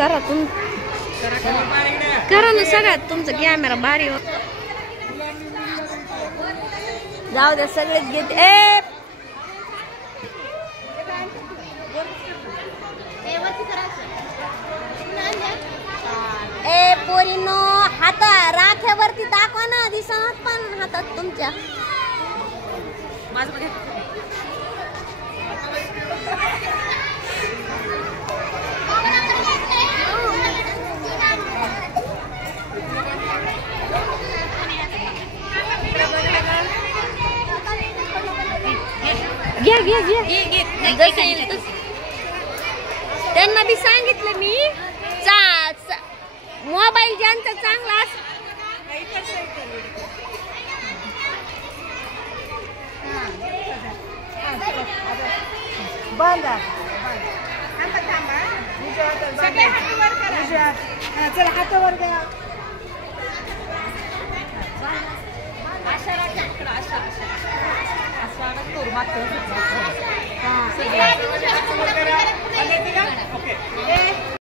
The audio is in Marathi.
करा तुम्ही, करा ना सगळ्यात तुमचा कॅमेरा भारी हो. जाऊ द्या सगळेच घेते. ए पोरीनो हात राख्यावरती दाखवा ना, दिसत पण हातात तुमच्या. घ्या घ्या घ्या. त्यांना बी सांगितलं मी, मोबाईल ज्यांचा चांगला बंद. चला हातावर घ्या. करू मागचं.